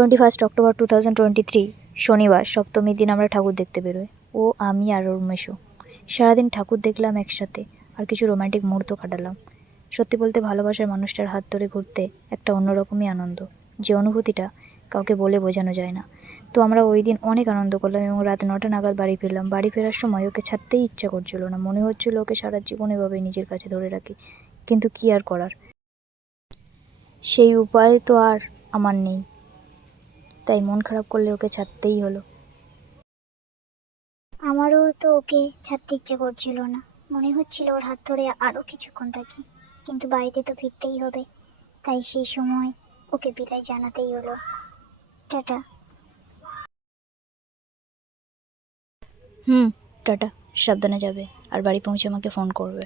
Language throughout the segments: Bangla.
21 অক্টোবর 2023 শনিবার সপ্তমীর দিন আমরা ঠাকুর দেখতে বেরোই। ও, আমি আর ওর মেশো সারাদিন ঠাকুর দেখলাম একসাথে, আর কিছু রোমান্টিক মুহূর্ত কাটালাম। সত্যি বলতে ভালোবাসার মানুষটার হাত ধরে ঘুরতে একটা অন্যরকমই আনন্দ, যে অনুভূতিটা কাউকে বলে বোঝানো যায় না। তো আমরা ওই দিন অনেক আনন্দ করলাম এবং রাত 9টা নাগাদ বাড়ি ফিরলাম। বাড়ি ফেরার সময় ওকে ছাড়তেই ইচ্ছা করছিল না, মনে হচ্ছিল ওকে সারা জীবন এভাবেই নিজের কাছে ধরে রাখি। কিন্তু কী আর করার, সেই উপায় তো আর আমার নেই। তাই মন খারাপ করলে ওকে ছাড়তেই হলো। আমারও তো ওকে ছাড়তে ইচ্ছে করছিল না, মনে হচ্ছিল ওর হাত ধরে আরও কিছুক্ষণ থাকি, কিন্তু বাড়িতে তো ফিরতেই হবে। তাই সেই সময় ওকে বিদায় জানাতেই হলো। টাটা। টাটা, সাবধানে যাবে, আর বাড়ি পৌঁছে আমাকে ফোন করবে।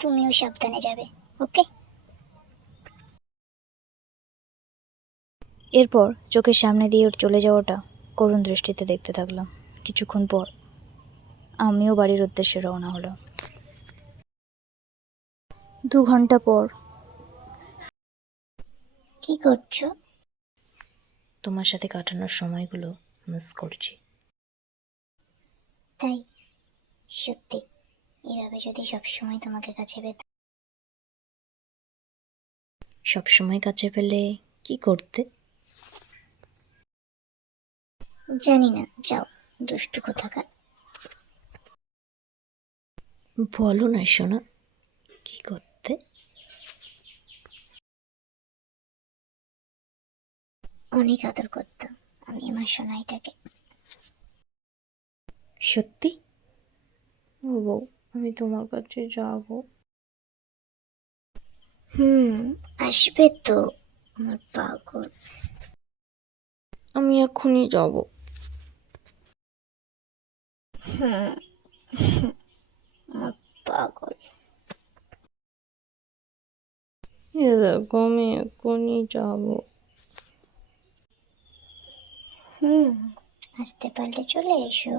তুমিও সাবধানে যাবে, ওকে? এরপর চোখের সামনে দিয়ে ওর চলে যাওয়াটা করুণ দৃষ্টিতে দেখতে থাকলাম। কিছুক্ষণ পর আমিও বাড়ির উদ্দেশ্যে রওনা হলাম। 2 ঘন্টা পর। কি করছো? তোমার সাথে কাটানোর সময়গুলো মিস করছি। তাই? সত্যি? এভাবে যদি সবসময় তোমাকে কাছে পেতাম। সবসময় কাছে পেলে কি করতে? জানি না, যাও, দুষ্টু কোথাকার। বলো না সোনা, কি করতে? অনেক আদর করতাম আমি আমার সোনাইটাকে। সত্যি? ও বউ, আমি তোমার কাছে যাব। আসবে তো, আমার পাগল। আমি এখনই যাব। আমার পাগল। দেখো, আমি এখনই যাব। আসতে পারলে চলে এসো।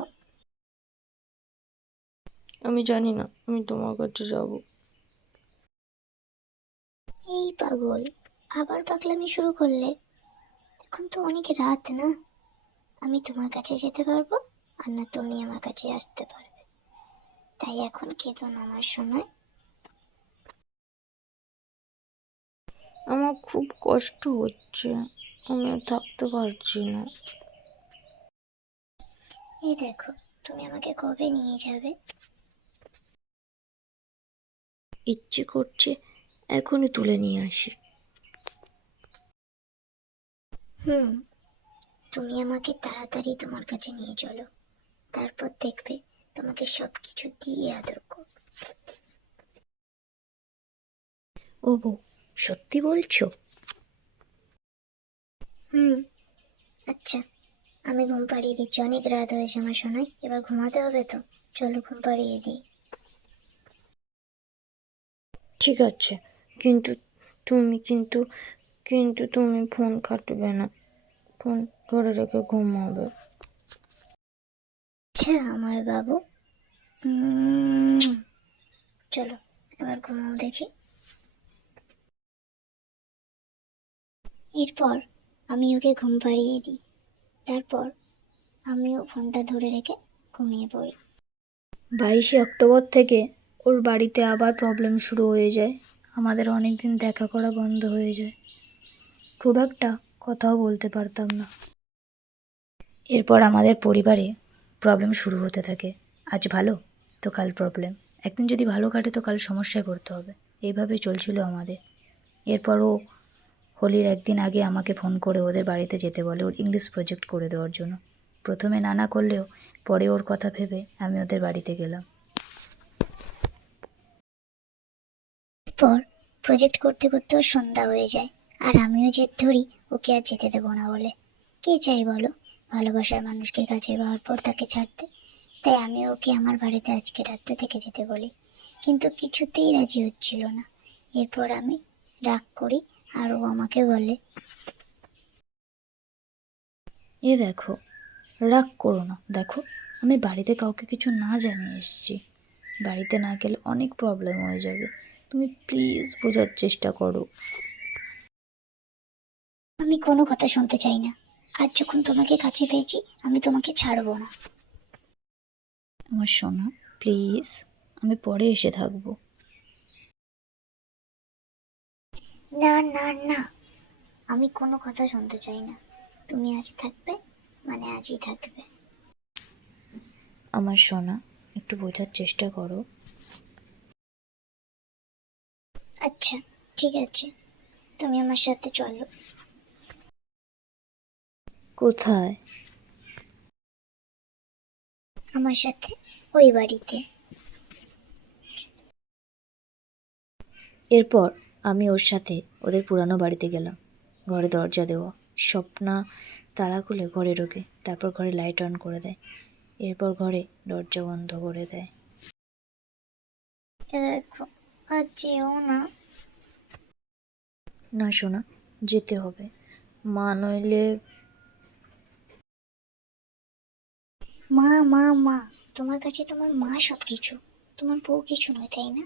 আমি জানি না, আমি তোমার কাছে যাব। এই পাগল, আবার পাগলামি শুরু করলে? এখন তো অনেক রাত না, আমি তোমার কাছে যেতে পারবো আর না তুমি আমার কাছে আসতে পারবে। তাই এখন কেঁদো না আমার সোনায়। আমার খুব কষ্ট হচ্ছে, আমি আর থাকতে পারছি না। এই দেখো, তুমি আমাকে কবে নিয়ে যাবে? ইচ্ছে করছে এখনই তুলে নিয়ে আসি। তুমি আমাকে তাড়াতাড়ি তোমার কাছে নিয়ে চলো, তারপর দেখবে তোমাকে সবকিছু দিয়ে আদর করব। ও বউ, সত্যি বলছো? আচ্ছা, আমি ঘুম পাড়িয়ে দিচ্ছি, অনেক রাত হয়েছে আমার সোনায়, এবার ঘুমাতে হবে তো, চলো ঘুম পাড়িয়ে দিই। ঠিক আছে, কিন্তু কিন্তু কিন্তু তুমি ফোন কাটবে না, ফোন ধরে রেখে ঘুমাবে। আচ্ছা আমার বাবু, চলো এবার ঘুমাও দেখি। এরপর আমি ওকে ঘুম পাড়িয়ে দিই, তারপর আমিও ফোনটা ধরে রেখে ঘুমিয়ে পড়ি। 22 অক্টোবর থেকে ওর বাড়িতে আবার প্রবলেম শুরু হয়ে যায়। আমাদের অনেক দিন দেখা করা বন্ধ হয়ে যায়, খুব একটা কথাও বলতে পারতাম না। এরপর আমাদের পরিবারে প্রবলেম শুরু হতে থাকে। আজ ভালো তো কাল প্রবলেম, একদিন যদি ভালো কাটে তো কাল সমস্যায় পড়তে হবে, এইভাবেই চলছিল আমাদের। এরপর ও হোলির একদিন আগে আমাকে ফোন করে ওদের বাড়িতে যেতে বলে ওর ইংলিশ প্রজেক্ট করে দেওয়ার জন্য। প্রথমে নানা করলেও পরে ওর কথা ভেবে আমি ওদের বাড়িতে গেলাম। এরপর প্রজেক্ট করতে করতেও সন্ধ্যা হয়ে যায়, আর আমিও জেদ ধরি ওকে আর যেতে দেবো না বলে। কে চাই বলো ভালোবাসার মানুষকে কাছে পাওয়ার পর তাকে ছাড়তে? তাই আমি ওকে আমার বাড়িতে আজকে রাত্রে থেকে যেতে বলি, কিন্তু কিছুতেই রাজি হচ্ছিল না। এরপর আমি রাগ করি, আর ও আমাকে বলে, এ দেখো, রাগ করো না, দেখো আমি বাড়িতে কাউকে কিছু না জানিয়ে এসেছি, বাড়িতে না গেলে অনেক প্রবলেম হয়ে যাবে, তুমি প্লিজ বোঝার চেষ্টা করো। আমি কোনো কথা শুনতে চাই না। আজ যখন তোমাকে কাছে পেয়েছি আমি তোমাকে ছাড়বো না। আমার সোনা, প্লিজ, আমি পরে এসে থাকবো। না না না, আমি কোনো কথা শুনতে চাই না। তুমি আজ থাকবে মানে আজই থাকবে। আমার সোনা, একটু বোঝার চেষ্টা করো। আচ্ছা ঠিক আছে, তুমি আমার সাথে চলো। কোথায়? আমার সাথে ওই বাড়িতে। এরপর আমি ওর সাথে ওদের পুরানো বাড়িতে গেলাম। ঘরে দরজা দেওয়া, স্বপ্না তালা খুলে ঘরে ঢোকে, তারপর ঘরে লাইট অন করে দেয়, এরপর ঘরে দরজা বন্ধ করে দেয়। দেখো, আজ যেও না। না সোনা, যেতে হবে, মা নইলে। মা মা মা, তোমার কাছে তোমার মা সব কিছু, তোমার বউ কিছু নয়, তাই না?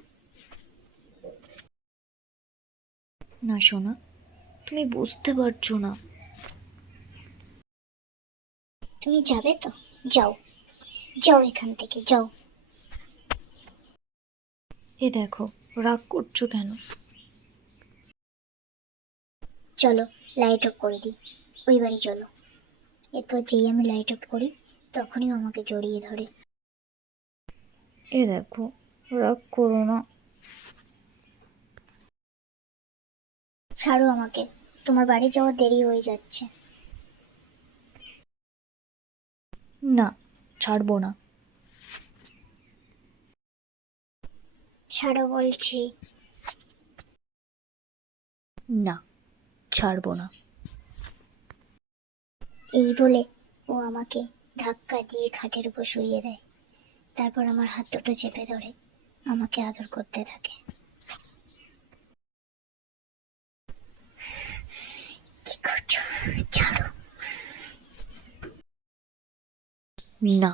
না সোনা, তুমি বুঝতে পারছো না। তুমি যাবে তো? যাও, যাও এখান থেকে যাও। এ দেখো, রাগ করছো কেন? চলো লাইট অফ করে দিই, ওই বাড়ি চলো। এরপর যেই আমি লাইট অফ করি তখনই ও আমাকে জড়িয়ে ধরে। এ দেখো, রাগ করো না। ছাড়ো আমাকে, তোমার বাড়ি যাওয়ার দেরি হয়ে যাচ্ছে। না, ছাড়বো না। ছাড়ো বলছি। না, ছাড়বো না। এই বলে ও আমাকে ধাক্কা দিয়ে খাটের উপর শুইয়ে দেয়। তারপর আমার হাত দুটো চেপে ধরে আমাকে আদর করতে থাকে। কি করছো? ছাড়ো। না,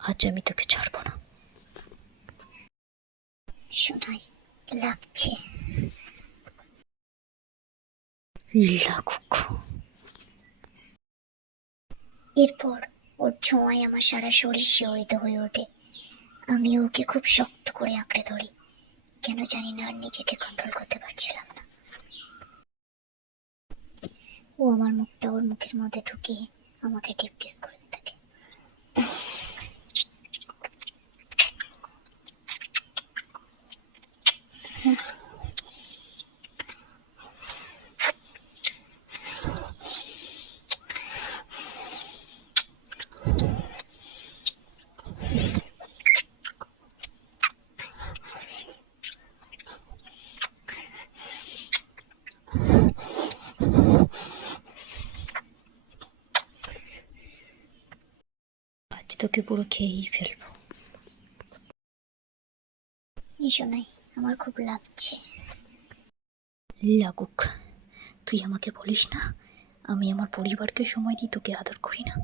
আজ আমি তোকে ছাড়বো না। শোনাই লাগছে। লাগুক। এরপর ওর ছোঁয়ায় আমার সারা শরীর শিহরিত হয়ে ওঠে। আমি ওকে খুব শক্ত করে আঁকড়ে ধরি, কেন জানি না আর নিজেকে কন্ট্রোল করতে পারছিলাম না। ও আমার মুখটা ওর মুখের মধ্যে ঢুকিয়ে আমাকে টিপ কিস করতে থাকে। আজ তোকে পুরো খেয়েই ফেলবো। এসো নাই, আমার খুব লাগছে। লাগুক। তুই আমাকে বলিস না আমি আমার পরিবারকে সময় দিই, তোকে আদর করি না?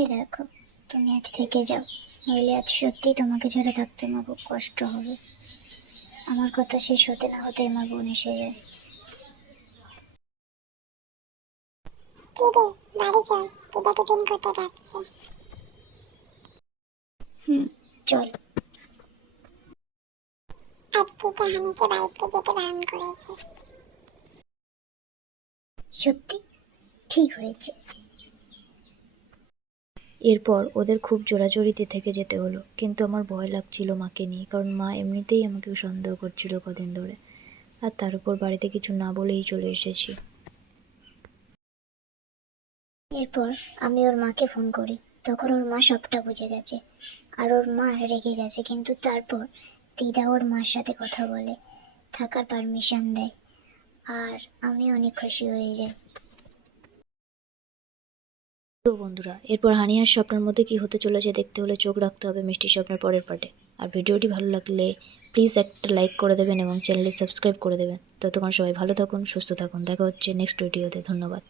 এ দেখো, তুমি আজ থেকে যাও, নইলে আজ সত্যি তোমাকে ছাড়া থাকতে আমার খুব কষ্ট হবে। আমার কথা শেষ হতে না হতে আমার বোন এসে যায়। কি রে, বাড়ি চল, দিদা টিফিন করতে যাচ্ছে। চল। আজ দিদা হানিকে বাড়িতে যেতে বারণ করেছে। সত্যি? ঠিক হয়েছে। এরপর ওদের খুব জোরাজোরিতে থেকে যেতে হলো, কিন্তু আমার ভয় লাগছিল মাকে নিয়ে, কারণ মা এমনিতেই আমাকে সন্দেহ করছিল কদিন ধরে, আর তার উপর বাড়িতে কিছু না বলেই চলে এসেছি। এরপর আমি ওর মাকে ফোন করি, তখন ওর মা সবটা বুঝে গেছে আর ওর মা রেগে গেছে, কিন্তু তারপর দিদা ওর মার সাথে কথা বলে থাকার পারমিশন দেয় আর আমি অনেক খুশি হয়ে যাই। তো বন্ধুরা, এরপর হানি আর স্বপ্নের মধ্যে কি হতে চলেছে দেখতে হলে চোখ রাখতে হবে মিষ্টি স্বপ্নের পরের পার্টে। আর ভিডিওটি ভালো লাগলে প্লিজ একটা লাইক করে দেবেন এবং চ্যানেলটি সাবস্ক্রাইব করে দেবেন। ততক্ষণ সবাই ভালো থাকুন, সুস্থ থাকুন, দেখা হচ্ছে নেক্সট ভিডিওতে। ধন্যবাদ।